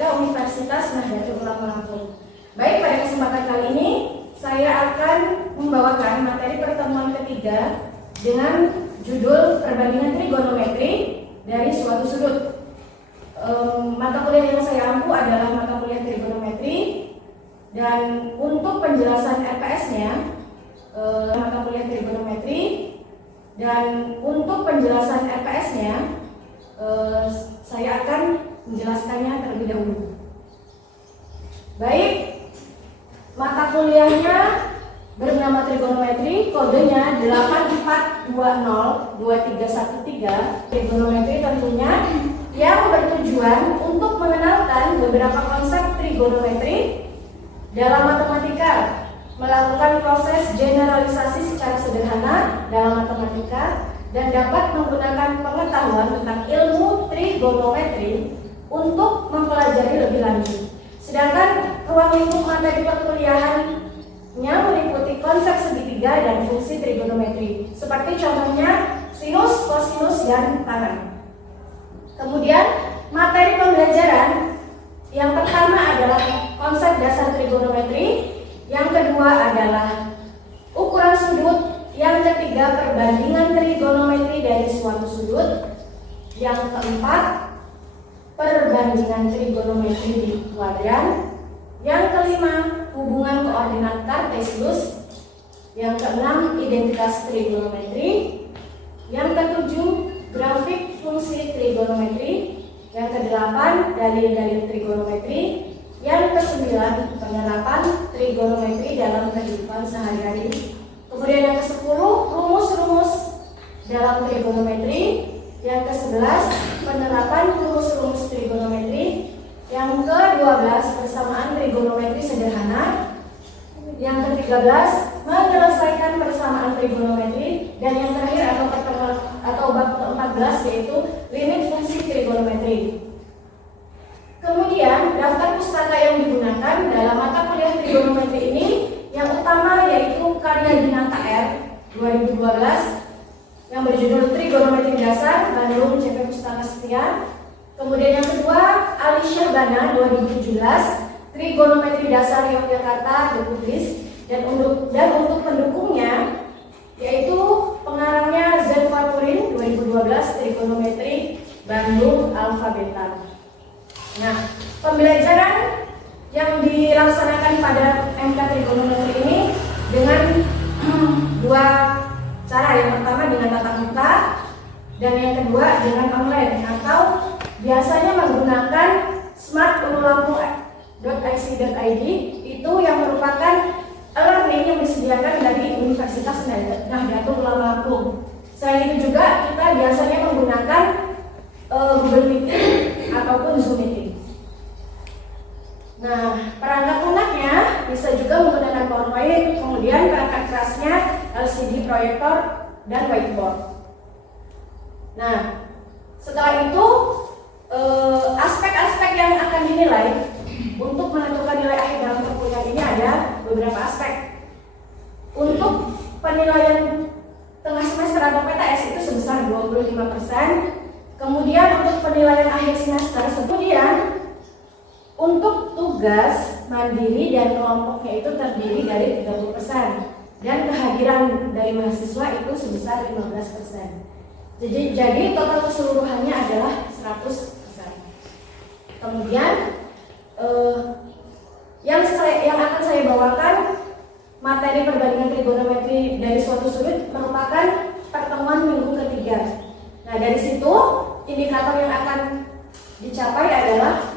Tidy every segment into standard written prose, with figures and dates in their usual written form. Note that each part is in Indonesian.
Matematika Universitas Nahdlatul Ulama Lampung. Baik, pada kesempatan kali ini saya akan membawakan materi pertemuan ketiga dengan judul perbandingan trigonometri dari suatu sudut. Mata kuliah yang saya ampu adalah mata kuliah trigonometri, dan untuk penjelasan RPS-nya mata kuliah trigonometri, dan untuk penjelasan RPS-nya saya akan menjelaskannya terlebih dahulu. Baik, mata kuliahnya bernama trigonometri, kodenya 84202313. Trigonometri tentunya yang bertujuan untuk mengenalkan beberapa konsep trigonometri dalam matematika, melakukan proses generalisasi secara sederhana dalam matematika, dan dapat menggunakan pengetahuan tentang ilmu trigonometri untuk mempelajari lebih lanjut. Sedangkan ruang lingkup materi perkuliahannya meliputi konsep segitiga dan fungsi trigonometri, seperti contohnya sinus, kosinus, dan tangen. Kemudian materi pembelajaran yang pertama adalah konsep dasar trigonometri, yang kedua adalah ukuran sudut, yang ketiga perbandingan trigonometri dari suatu sudut, yang keempat perbandingan trigonometri di kuadran, yang kelima hubungan koordinat kartesius, yang keenam identitas trigonometri, yang ketujuh grafik fungsi trigonometri, yang kedelapan dalil-dalil trigonometri, yang kesembilan penerapan trigonometri dalam kehidupan sehari-hari. Kemudian yang ke-10 rumus-rumus dalam trigonometri, yang ke-11 penerapan rumus-rumus trigonometri, yang ke-12 persamaan trigonometri sederhana, yang ke-13 menyelesaikan persamaan trigonometri, dan yang terakhir atau bab ke-14 yaitu limit fungsi trigonometri. Kemudian daftar pustaka yang digunakan dalam mata kuliah trigonometri ini yang utama yaitu karya Dinata R 2012 yang berjudul Trigonometri Dasar, Bandung CP Pustaka Setia. Kemudian yang kedua Ali Syahbana 2017 Trigonometri Dasar Yogyakarta Republis, dan untuk pendukungnya yaitu pengarangnya Zelfaturin 2012 Trigonometri Bandung Alfa Beta. Nah, pembelajaran yang dilaksanakan pada MK Trigonometri ini dengan dua cara. Yang pertama dengan tatap muka, dan yang kedua dengan online atau biasanya menggunakan smartunulampung.ic.id, itu yang merupakan e-learning yang disediakan dari Universitas Nahdlatul Ulama Lampung. Selain itu juga kita biasanya menggunakan Google Meeting ataupun Zoom Meeting. Nah, perangkat lunaknya bisa juga menggunakan PowerPoint, kemudian perangkat kerasnya LCD proyektor dan whiteboard. Nah, setelah itu aspek-aspek yang akan dinilai untuk menentukan nilai akhir dalam perkuliahan ini ada beberapa aspek. Untuk penilaian tengah semester atau PTS itu sebesar 25%. Kemudian untuk penilaian akhir semester, kemudian untuk tugas mandiri dan kelompoknya itu terdiri dari 30%, dan kehadiran dari mahasiswa itu sebesar 15%. Jadi total keseluruhannya adalah 100%. Kemudian yang akan saya bawakan materi perbandingan trigonometri dari suatu sudut merupakan pertemuan minggu ketiga. Nah, dari situ indikator yang akan dicapai adalah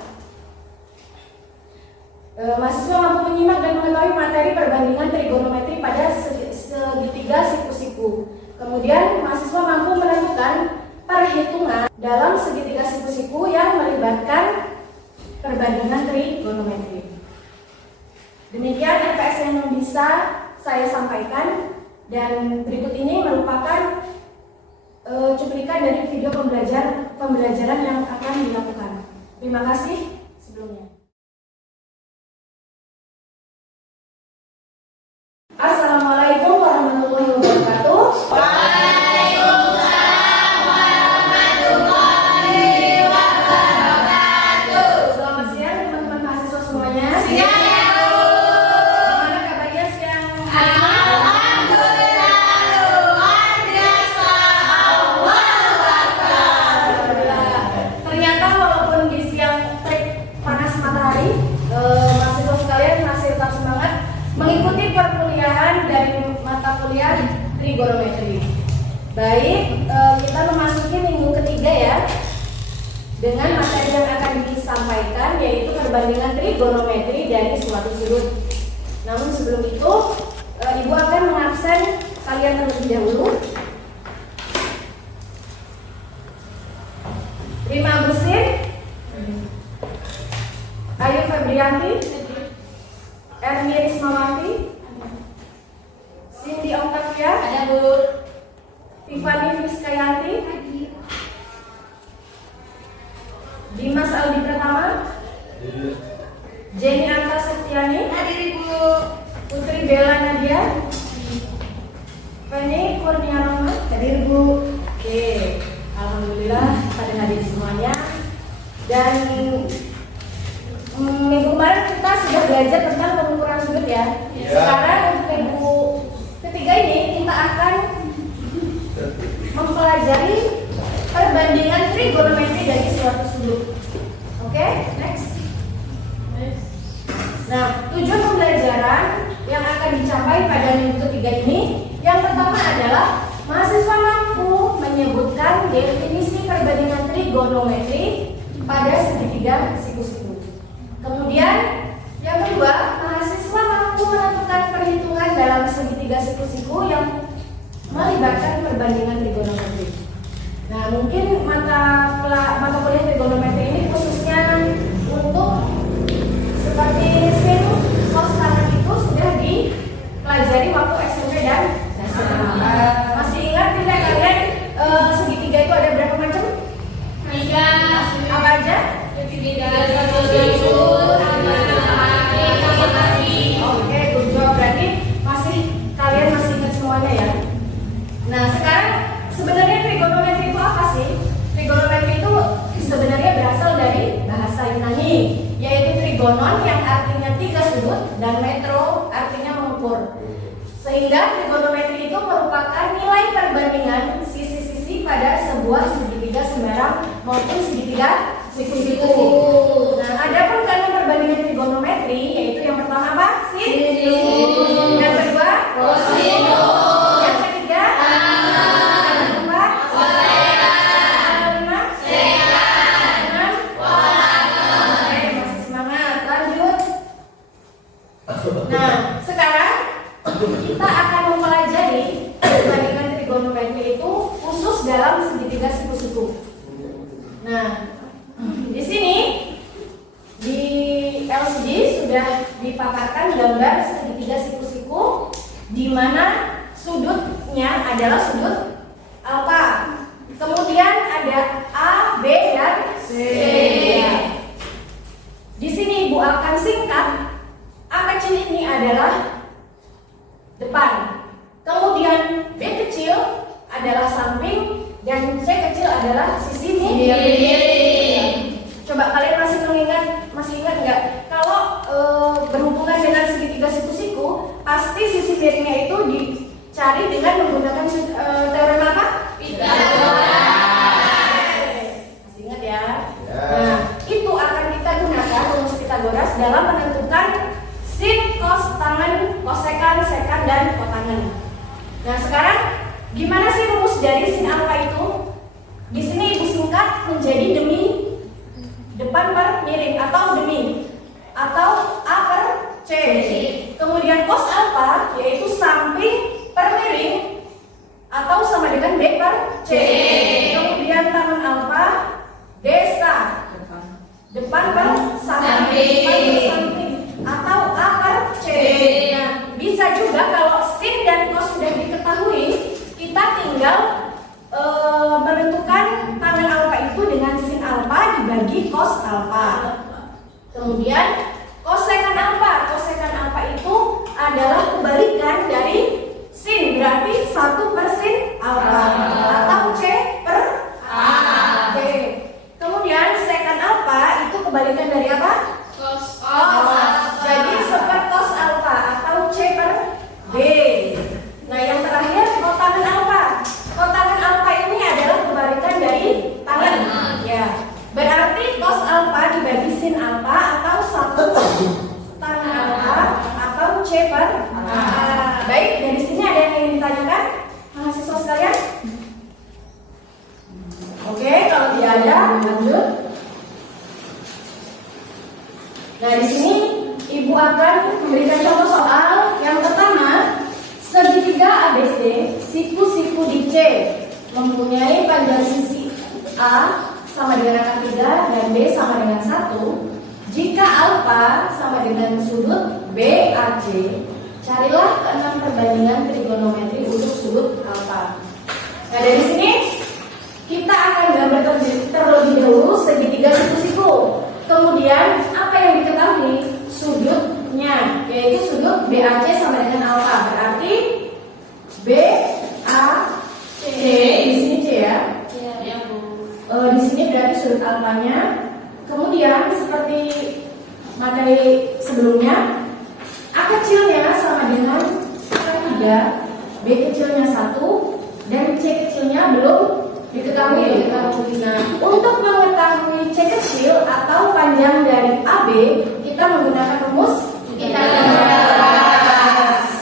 mahasiswa mampu menyimak dan mengetahui materi perbandingan trigonometri pada segitiga siku-siku. Kemudian mahasiswa mampu menentukan perhitungan dalam segitiga siku-siku yang melibatkan perbandingan trigonometri. Demikian RPS yang bisa saya sampaikan, dan berikut ini merupakan cuplikan dari video pembelajaran yang akan dilakukan. Terima kasih sebelumnya. Assalamualaikum warahmatullahi wabarakatuh. Waalaikumsalam warahmatullahi wabarakatuh. Selamat siang trigonometri. Baik, kita memasuki minggu ketiga ya, dengan materi yang akan disampaikan yaitu perbandingan trigonometri dari suatu sudut. Namun sebelum itu, Ibu akan mengabsen kalian terlebih dahulu. Rima Agustin, Ayu Febrianti, Erni Rismawati, Cindy Octavia, ada Bu. Tiffany Fiskayanti, Dimas Aldi Pratama, Jenny Anta Septiani, hadir Ibu. Putri Bella Nadia, Feni Kurnia Roma, hadir Bu. Oke, alhamdulillah pada hadir semuanya. Dan minggu kemarin kita sudah belajar tentang pengukuran sudut ya. Sekarang untuk minggu ketiga ini kita akan mempelajari perbandingan trigonometri dari suatu sudut. Oke, next. Nah, tujuan pembelajaran yang akan dicapai pada minggu ketiga ini, yang pertama adalah mahasiswa mampu menyebutkan definisi perbandingan trigonometri pada segitiga siku-siku. Kemudian, yang kedua, mahasiswa mampu menentukan perhitungan dalam segitiga siku-siku yang melibatkan perbandingan trigonometri. Nah, mungkin mata kuliah trigonometri ini khususnya untuk seperti sin, cos, tan itu sudah dipelajari waktu SMP dan SMA. Masih ingat tidak kalian segitiga itu ada berapa macam? Tiga. Apa aja? Segitiga lurus, oke, good job. Berarti kalian masih ingat semuanya ya. Nah, sekarang sebenarnya trigonometri itu apa sih? Trigonometri itu sebenarnya berasal dari bahasa Yunani, yaitu trigonon yang artinya tiga sudut dan metro artinya mengukur. Sehingga trigonometri itu merupakan nilai perbandingan sisi-sisi pada sebuah segitiga sembarang maupun segitiga siku-siku. Nah, ada pun kalian perbandingan trigonometri, yaitu yang pertama apa? Sinus. Yang kedua? Kosinus. Yang ketiga? Yang keempat? Koseka. Yang kelima? Seka. Yang keenam? Kotanus. Oke, masih semangat. Lanjut. Nah, sekarang kita akan mempelajari perbandingan trigonometri itu khusus dalam segitiga siku-siku. Nah, di sini di LCD sudah dipaparkan gambar segitiga siku-siku di mana sudutnya adalah sudut alfa. Kemudian ada A, B, dan C. Di sini Ibu akan singkat. A kecil ini adalah depan. Kemudian B kecil adalah samping dan C kecil adalah sisi miring. Coba kalian masih ingat nggak? Kalau berhubungan dengan segitiga siku-siku, pasti sisi miringnya itu dicari dengan menggunakan teorem apa? Pythagoras. Masih ingat ya? Nah, itu akan kita gunakan rumus Pythagoras dalam menentukan sin, cos, tangen, kosekan, sekan, dan kotangen. Nah, sekarang gimana sih rumus dari sin alfa itu? Di sini Ibu singkat menjadi demi depan per miring atau demi atau A per C. Kemudian cos alfa yaitu samping per miring atau sama dengan B per C. Kemudian tangen alfa desa depan per samping atau A per C. Nah, bisa juga kalau sin dan cos sudah diketahui, kita tinggal menentukan tangen alfa itu dengan sin alfa dibagi cos alfa. Kemudian kosekan alfa itu adalah kebalikan dari sin, berarti 1 per sin alfa atau C per A. Oke. Kemudian sekan alfa itu kebalikan dari apa? Cos. Jadi 1 cos alfa atau C per B. Nah, yang terakhir kotangen alfa. Kotangen alfa ini adalah kebalikan dari tangen. Ya. Berarti cos alfa dibagi sin alfa atau 1 tangen alfa atau C per A. Baik, dari sini ada yang ingin ditanyakan? Nah, di sini Ibu akan memberikan contoh soal. Yang pertama, segitiga ABC siku-siku di C mempunyai panjang sisi A sama dengan akar 3 dan B sama dengan 1. Jika alfa sama dengan sudut BAC, carilah keenam perbandingan trigonometri untuk sudut alfa. Nah, dari sini kita akan gambar terlebih dahulu segitiga siku-siku. Kemudian apa yang diketahui? Sudutnya, yaitu sudut BAC sama dengan alfa. Berarti BAC di sini C ya. Di sini berarti sudut alfanya. Kemudian seperti materi sebelumnya, A kecilnya sama dengan akar 3, B kecilnya 1, dan C kecilnya belum diketahui. Nah, untuk mengetahui C kecil atau panjang dari AB, kita menggunakan rumus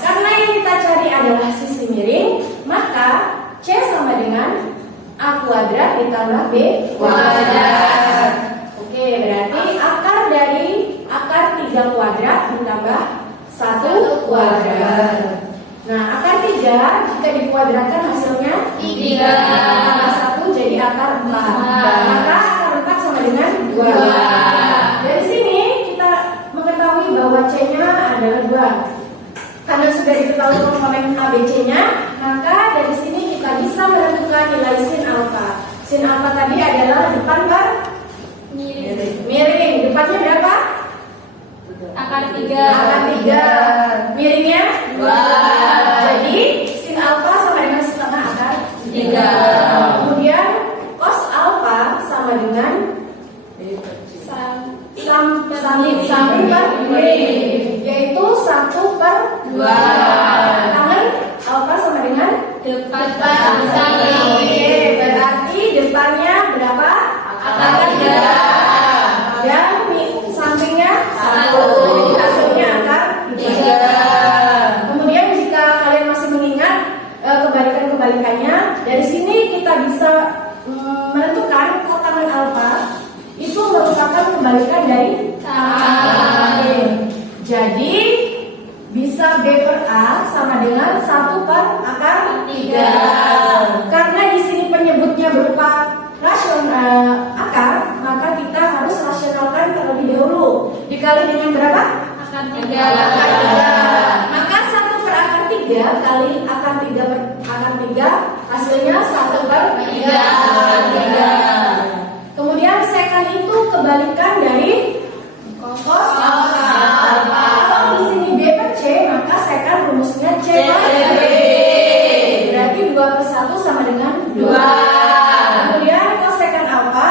karena yang kita cari adalah sisi miring, maka C sama dengan A kuadrat ditambah B kuadrat. Oke, berarti akar dari akar 3 kuadrat ditambah 1 kuadrat. Nah, akar 3 jika dikuadratkan hasilnya 3 tambah 1 jadi akar 4. Maka akar 4 sama dengan 2. Dari sini kita mengetahui bahwa C-nya adalah 2. Karena sudah diketahui komponen ABC-nya, maka dari sini kita bisa menentukan nilai sin alfa. Sin alfa tadi adalah depan per miring. Depannya berapa? Akar 3. Akar 3. Miringnya 2. Jadi sin alfa sama dengan setengah akar 3. Kemudian cos alfa sama dengan samping per miring, yaitu 1 per 2. Tangan alfa sama dengan Depan samping. Oke, berarti depannya berapa? Akar 3. Dan sampingnya 1. Jadi hasilnya akar 3. Kemudian jika kalian masih mengingat kebalikannya, dari sini kita bisa menentukan kotangan alfa itu merupakan kebalikan dari samping. Jadi bisa B per A sama dengan 1 per akar 3. Karena di sini penyebutnya berupa rasional akar, maka kita harus rasionalkan terlebih dahulu. Dikali dengan berapa? Akar 3. Akar 3. Maka 1 per akar 3 kali akar 3 per akar 3 hasilnya 1 per 3 akar 3. Kemudian sekan itu kebalikan dari cos alfa. Kalau di sini B per C, maka sekan rumusnya C per B. Berarti 2 per 1 sama dengan 2. Kemudian cos sekan alfa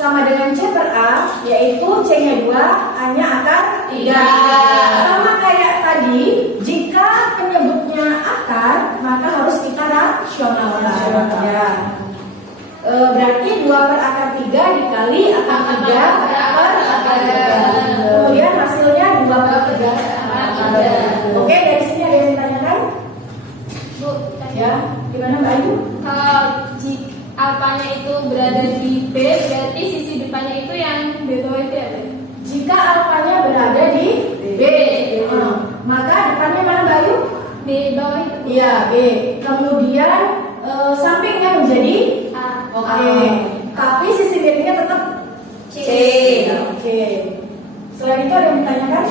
sama dengan C per A, yaitu C-nya 2, A-nya akar 3. Sama kayak tadi, jika penyebutnya akar, maka harus kita rasionalkan. Ya. Berarti 2 per akar 3 dikali akar 3 per akar 3. Kemudian hasilnya 2 per 3 akar 3. Oke, dari sini ada yang ditanyakan? Bu, Ya, gimana Mbak Ayu? kalau alfanya itu berada di B, berarti sisi depannya itu yang bawah itu ya? Jika alfanya berada di B, maka depannya mana Mbak Ayu? Di bawah itu. Iya, B. Kemudian sampingnya menjadi A. Oke. Tapi sisi miringnya tetap C. Oke. Selain itu ada yang ditanyakan?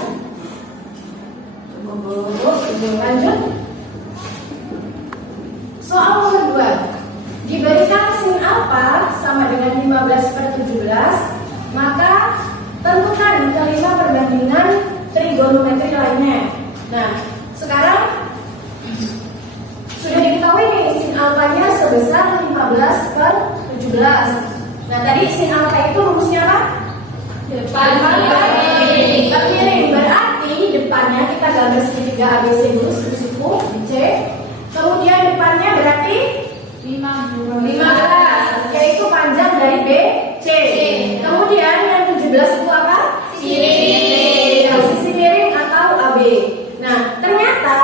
Lanjut. Soal nomor 2. Diberikan sin alfa sama dengan 15 per 17, maka tentukan kelima perbandingan trigonometri lainnya. Nah, sekarang sudah diketahui nih sin alfanya sebesar 15 per 17. Nah, tadi sin alfa itu rumusnya apa? Depan miring. Berarti depannya kita gambar segitiga ABC dulu, siku-siku di C. Kemudian depannya berarti 15, yaitu panjang dari BC. Kemudian yang 17 itu apa? Sisi miring atau AB. Nah, ternyata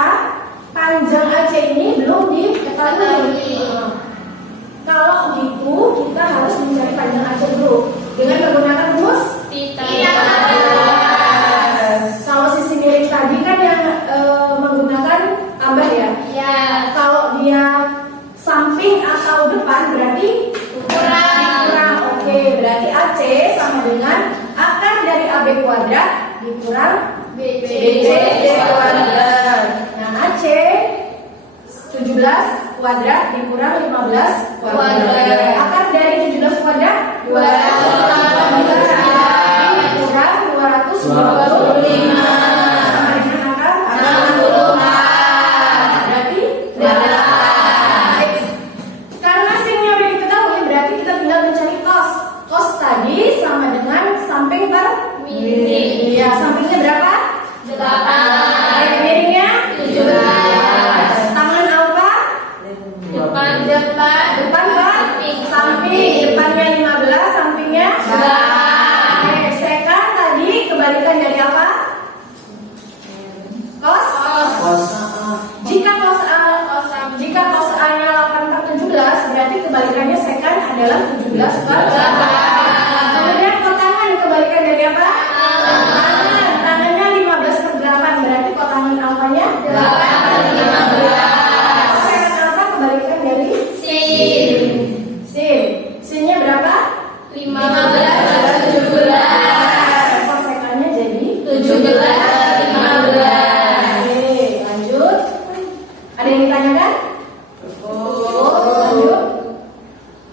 panjang AC ini belum diketahui. Kalau gitu, kita harus mencari panjang AC dulu dengan menggunakan rumus Theta. dengan akar dari AB kuadrat dikurang BC kuadrat. Nah, AC 17 kuadrat dikurang 15 kuadrat. Akar dari 17 kuadrat 285 dikurang 225 sama dengan akar 64. Berarti 8. Karena singnya udah diketahui, berarti kita tinggal mencari cos. Cos tadi sama dengan samping per miring. Ya, sampingnya berapa? 8 Miringnya 17. Tangan apa? Depan Depan Pak? Samping. Depannya 15, sampingnya? Oke, sekan tadi kebalikan dari apa? Cos? Jika cos A-nya 8/17, berarti kebalikannya sekan adalah 17/8. Kemudian kotangan kebalikan dari apa? Tangannya 15/8, berarti kotangan alfanya 8/15. Sekan alfa kebalikan dari sin. Sinnya berapa? 15/17. Kosekannya jadi 17/15. Oke, lanjut. Ada yang ditanyakan? Lanjut.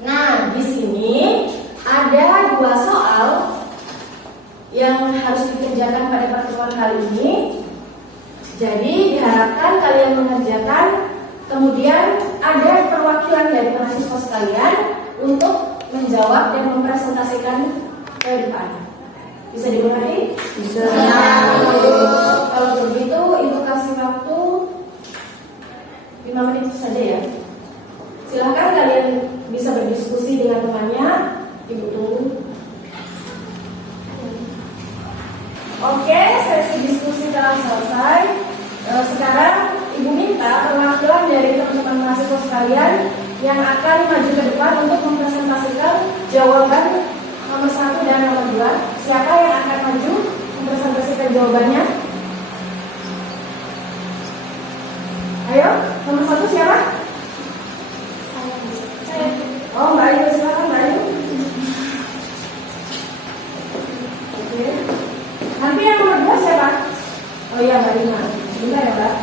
Nah, di sini ada 2 soal yang harus dikerjakan pada pertemuan kali ini. Jadi diharapkan kalian mengerjakan, kemudian ada perwakilan dari mahasiswa sekalian untuk menjawab dan mempresentasikan ke depan. Bisa dimulai? Bisa. Kalau begitu, Ibu kasih waktu 5 menit saja ya. Silahkan kalian bisa berdiskusi dengan temannya. Ibu tunggu. Oke, sesi diskusi telah selesai. Sekarang Ibu minta perwakilan dari teman-teman mahasiswa sekalian yang akan maju ke depan untuk mempresentasikan jawaban nomor 1 dan nomor 2. Siapa yang akan maju mempresentasikan jawabannya? Ayo, nomor 1 siapa? Oh, Mbak Ayu, silakan Mbak Ayu. Oke. Nanti yang nomor 2 siapa? Oh iya, Mbak Rima. Sebentar ya, Mbak.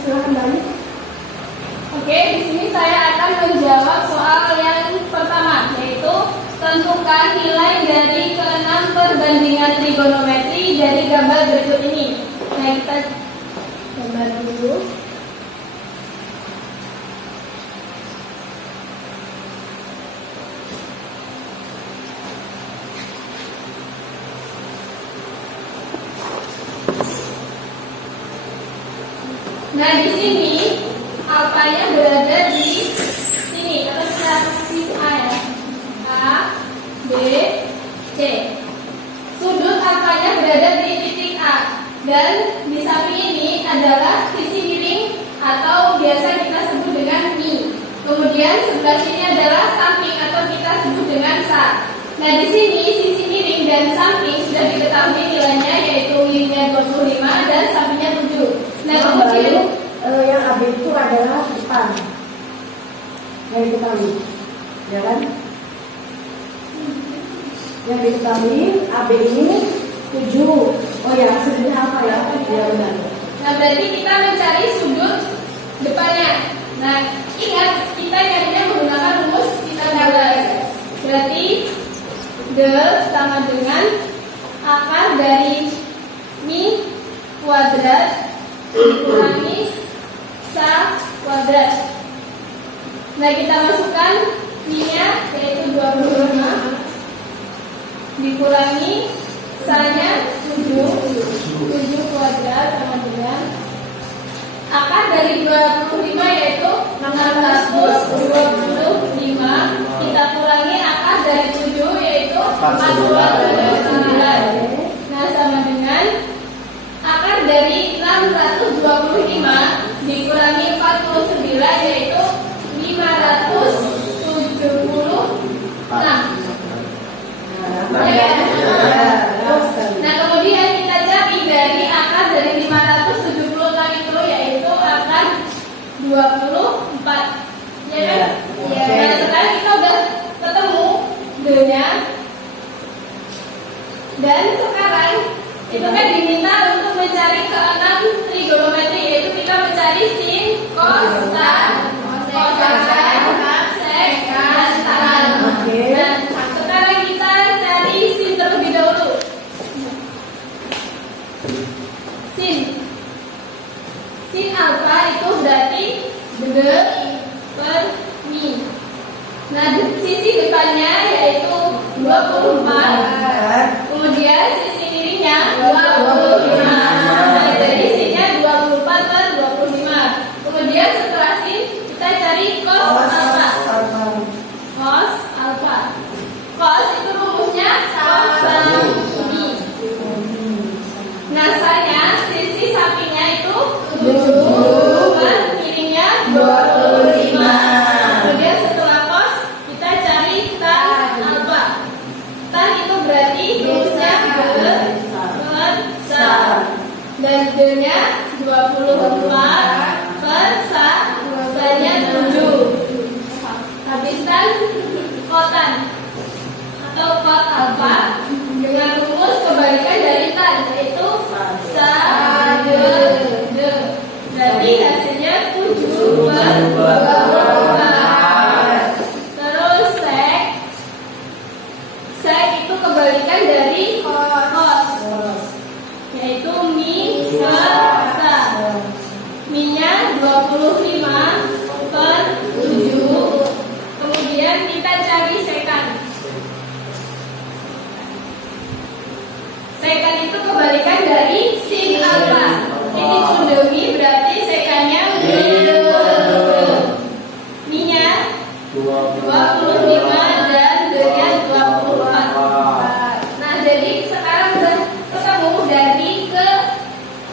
Silakan Mbak Ayu. Oke, di sini saya akan menjawab soal yang pertama, yaitu tentukan nilai dari keenam perbandingan trigonometri dari gambar berikut ini. Nah, kita gambar dulu. Nah, di sini alfanya berada di sini atau kita kasih A ya. A, B, C. Sudut alfanya berada di titik A dan di samping ini adalah sisi miring atau biasa kita sebut dengan mi. Kemudian sebelah sini adalah samping atau kita sebut dengan sa. Nah, di sini sisi miring dan samping sudah diketahui nilainya, yaitu miringnya 25 dan sampingnya 7. Nah, kemudian yang AB itu adalah depan. Yang diketahui, ya kan? Yang diketahui AB ini 7. Oh ya, sudutnya apa ya? Ya benar. Nah, berarti kita mencari sudut depannya. Nah, ingat kita nyarinya menggunakan rumus Pythagoras. Berarti D sama dengan akar dari mi kuadrat dikurangi sa kuadrat. Nah, kita masukkan mi-nya yaitu 25 dikurangi sa-nya 7 kuadrat sama dengan akar dari 25 yaitu 625, kita kurangi akar dari 7 yaitu 49. Nah, sama dengan akar dari 625 dikurangi 49 yaitu 576. Nah, kemudian kita cari dari akar dari 576 itu yaitu akar 24. Ya kan? Ya. Nah, sekarang kita udah ketemu D-nya. Itu kan diminta untuk mencari keenam trigonometri, yaitu kita mencari sin, cos, tan, cosine, sek, dan tan. Dan sekarang kita cari sin terlebih dahulu. Sin alfa itu berarti D per mi. Nah, sisi depannya yaitu 24. Kemudian sisi kirinya 25. Nah, jadi sinnya 24 per 25. Kemudian setelah sin kita cari cos alfa. Cos alfa. Cos itu rumusnya sama mi. Nah, saya sisi sampingnya itu 7 per kirinya 25. Kemudian setelah cos kita cari tan alfa. Tan itu berarti rumusnya besar. Dan D-nya 24 per sa-nya 7. Habis tan kotan atau kot alfa dengan rumus kebalikan dari tan, yaitu sa D. Berarti hasilnya 7 per 24. Terus sek itu kebalikan dari cos, yaitu mi per sa. Mi-nya 25 per 7. Kemudian kita cari sekan. Sekan itu kebalikan dari sin alfa. Sin itu demi, berarti sekannya mi-nya 25 dan D-nya 24. Nah, jadi sekarang sudah ketemu dari ke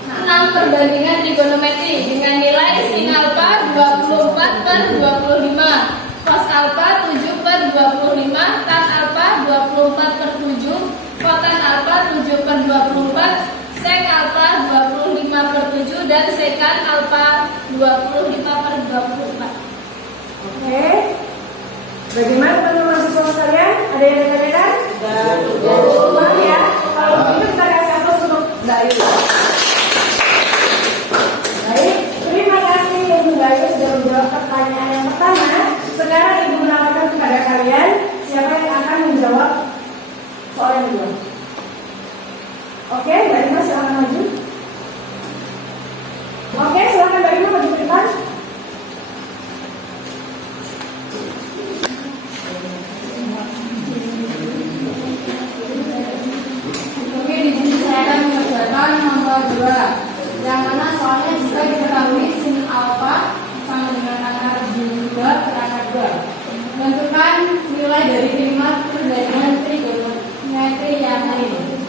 6 perbandingan trigonometri dengan nilai sin alfa 24 per 25, cos alfa 7 per 25, tan alfa 24 per 7, kotan alfa 7 per 24, sek alfa 25 per 7, dan sekan alfa 25 per 24. Oke. Bagaimana teman-teman mahasiswa sekalian? Ada yang ditanyakan? Maaf ya. Kalau begitu kita kasih aplaus untuk Mbak Ayu. Baik, terima kasih Ibu Ayu sudah menjawab pertanyaan yang pertama. Sekarang Ibu menawarkan kepada kalian siapa yang akan menjawab soal yang kedua. Oke, Mbak Rima silakan maju. Oke, silakan Mbak Rima maju ke depan. Oke, di sini saya akan mengerjakan nomor 2, yang mana soalnya bisa diketahui sin alfa sama dengan akar 2 per akar 2. Tentukan nilai dari kelima perbandingan trigonometri yang lain.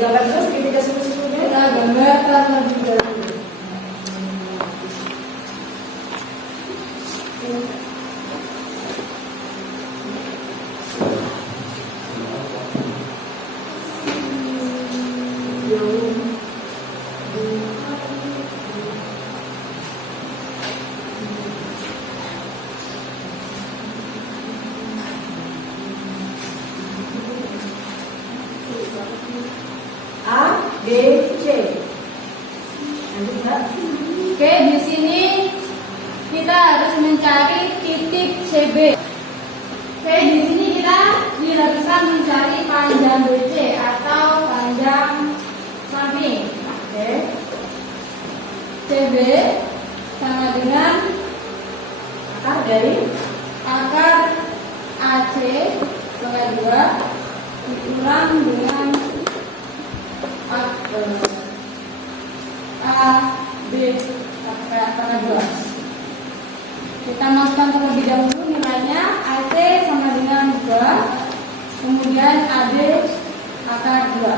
Gambar terus ketika suku-sukunya. Kita gambar terlebih dahulu. A, B, C. Lanjut Mbak. Oke, di sini kita harus mencari titik CB. Oke, di sini kita diharuskan mencari panjang BC atau panjang samping. Oke. CB sama dengan Akar dari akar AC pangkat 2 dikurang dengan AB pangkat 2. Kita masukkan terlebih dahulu nilainya. AC sama dengan 2, kemudian AD akar 2.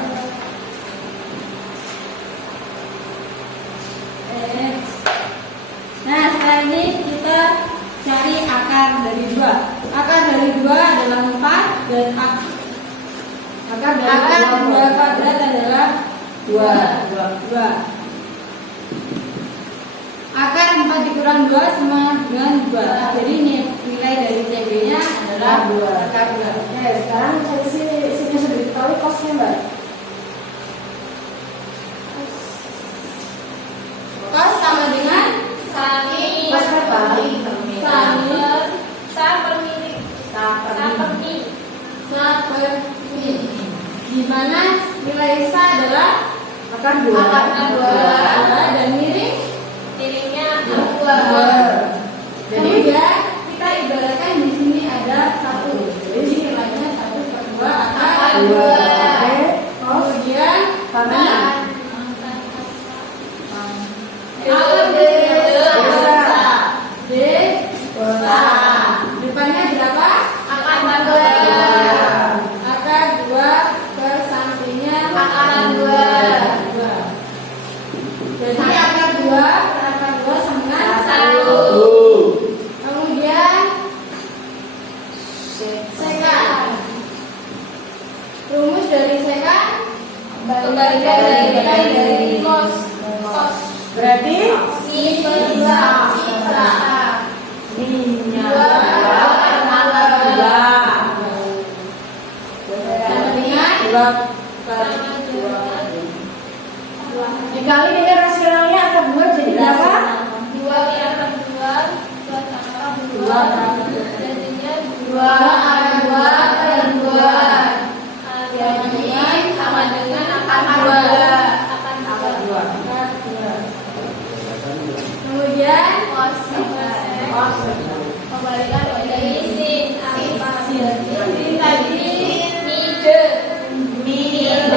Nah, setelah ini kita cari akar dari 2. Akar dari 2 adalah 4 dan akar dari 2 kuadrat adalah 2. Akar 4 dikurang 2 sama dengan 2. Jadi nilai dari CB-nya adalah 2. Akar 2. Oke, sekarang cari sini sudah diketahui kosnya Mbak. mana nilai sa adalah Akar 2. dan miring. Miringnya Kemudian kita ibaratkan di sini ada 1. Jadi nilainya 1/2 akar 2. Kemudian pangkat depannya berapa? Akar 2 per sampingnya akar 2. Jadi akar 2 per akar 2 sama 1. Kemudian sekan. Rumus dari sekan kembalikan dari cos. Berarti Minyak dikali dengan rasionalnya akar 2 jadi berapa? 2 akar 2 jadinya 2 akar 2 per 2. Jadi sama dengan akar 2. Kemudian Kembalikan dari sin. Jadi tadi minyak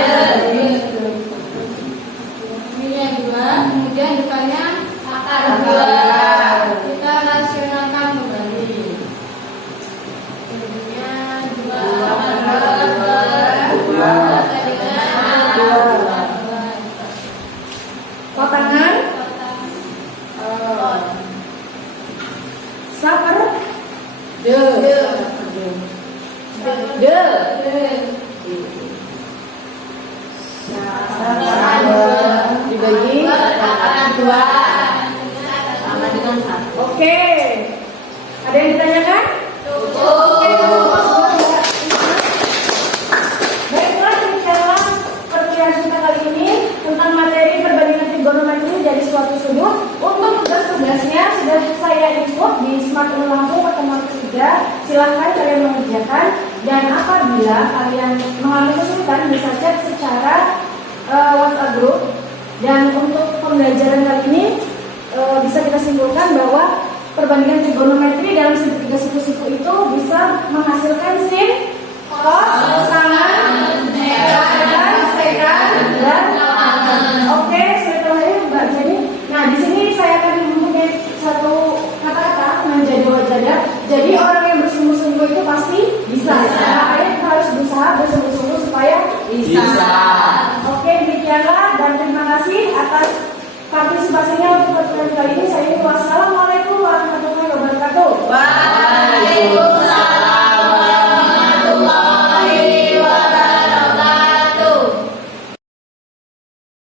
2. Kemudian depannya akar 2. kita rasionalkan kembali. Jadinya 2 akar 2 Potongan sa per de. Dibagi akar 2 sama dengan 1. Oke. Ada yang ditanyakan? Oke. Baiklah, demikianlah perkuliahan kita kali ini tentang materi perbandingan trigonometri dari suatu sudut. Untuk tugas-tugasnya sudah saya input di Smart Lampung pertemuan ketiga. Silahkan kalian mengerjakan, dan apabila kalian mengalami kesulitan bisa chat secara WhatsApp group. Dan untuk pembelajaran kali ini bisa kita simpulkan bahwa perbandingan trigonometri dalam segitiga siku-siku itu bisa menghasilkan sin, cos, tangan, sekan, dan oke, sudah terakhir Mbak Jenny. Nah, di sini saya akan mempunyai satu kata-kata menjadi-wajada. Jadi orang yang bersungguh-sungguh itu pasti bisa. Kalian harus berusaha bersungguh-sungguh supaya bisa. Oke, demikianlah dan terima kasih atas partisipasinya untuk pertemuan kali ini. Saya wassalamualaikum